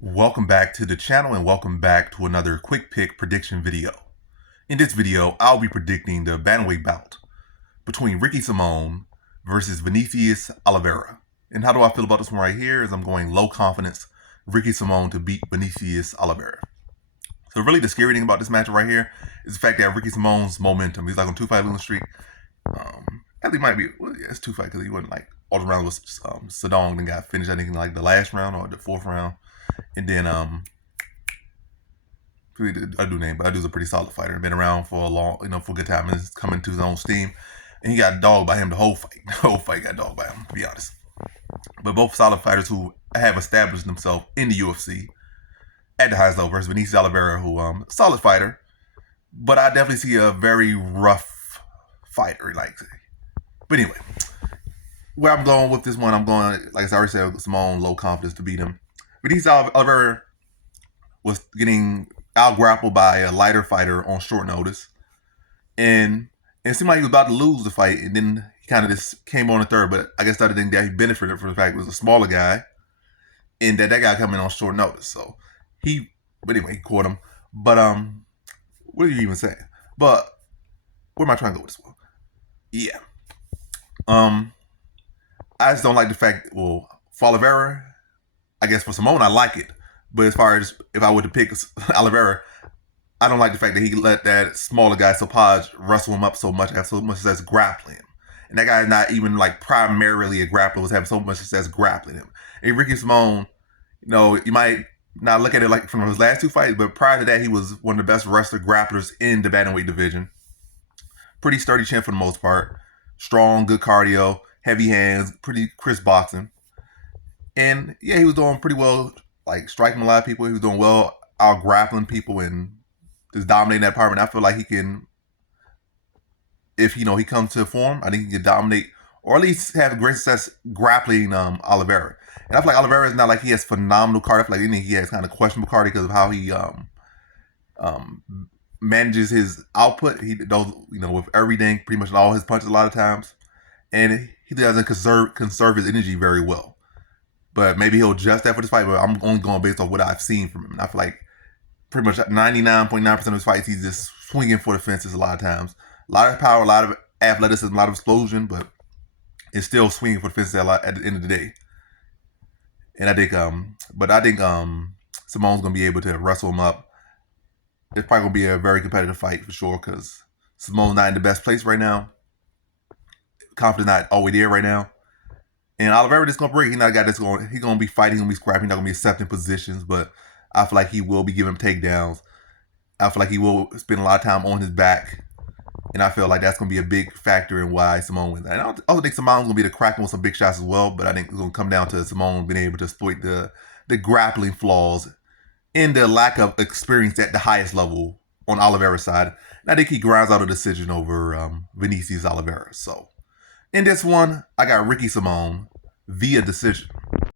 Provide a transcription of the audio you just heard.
Welcome back to the channel and welcome back to another quick pick prediction video. In this video, I'll be predicting the bantamweight bout between Ricky Simón versus Vinicius Oliveira. And how do I feel about this one right here is I'm going low confidence Ricky Simón to beat Vinicius Oliveira. So really the scary thing about this match right here is the fact that Ricky Simón's momentum, he's like on 2-fight losing streak. Actually might be, well, yeah, it's 2 fight because he went like all around with Sadong and got finished I think in like the last round or the 4th round. And then I do name, but I do's a pretty solid fighter. Been around for a long, for a good time. And is coming to his own steam, and he got dogged by him the whole fight. The whole fight got dogged by him, to be honest. But both solid fighters who have established themselves in the UFC at the highest level. Versus Vinicius Oliveira, who solid fighter, but I definitely see a very rough fighter. But anyway, where I'm going with this one, I'm going, like I already said, with Simón, low confidence to beat him. Vinicius Oliveira was getting out-grappled by a lighter fighter on short notice. And it seemed like he was about to lose the fight, and then he kind of just came on the third. But I guess the other thing that he benefited from the fact was a smaller guy, and that guy coming on short notice. So but anyway, he caught him. But what are you even saying? But where am I trying to go with this one? Yeah. I just don't like the fact, well, for Oliveira, I guess for Simón, I like it. But as far as if I were to pick Oliveira, I don't like the fact that he let that smaller guy, Sopaj, wrestle him up so much, have so much success grappling him. And that guy is not even like primarily a grappler, was having so much success grappling him. And Ricky Simón, you might not look at it like from his last 2 fights, but prior to that, he was one of the best wrestler grapplers in the bantamweight division. Pretty sturdy chin for the most part. Strong, good cardio, heavy hands, pretty crisp boxing. And yeah, he was doing pretty well, like striking a lot of people. He was doing well out grappling people and just dominating that department. I feel like he can, if he comes to form, I think he can dominate or at least have great success grappling Oliveira. And I feel like Oliveira is not like he has phenomenal cardio. I feel like he has kind of questionable cardio because of how he manages his output. He does, with everything, pretty much all his punches a lot of times. And he doesn't conserve his energy very well. But maybe he'll adjust that for this fight, but I'm only going based on what I've seen from him. And I feel like pretty much 99.9% of his fights, he's just swinging for the fences a lot of times. A lot of power, a lot of athleticism, a lot of explosion, but it's still swinging for the fences at the end of the day. And I think Simón's going to be able to wrestle him up. It's probably going to be a very competitive fight for sure because Simón's not in the best place right now. Confidence not always there right now. And Oliveira just gonna break. He's not a guy that's he's gonna be fighting, he's gonna be scrapping, he's not gonna be accepting positions, but I feel like he will be giving takedowns. I feel like he will spend a lot of time on his back. And I feel like that's gonna be a big factor in why Simón wins. And I also think Simón's gonna be the cracker with some big shots as well, but I think it's gonna come down to Simón being able to exploit the grappling flaws and the lack of experience at the highest level on Oliveira's side. And I think he grinds out a decision over Vinicius Oliveira. So in this one, I got Ricky Simón via decision.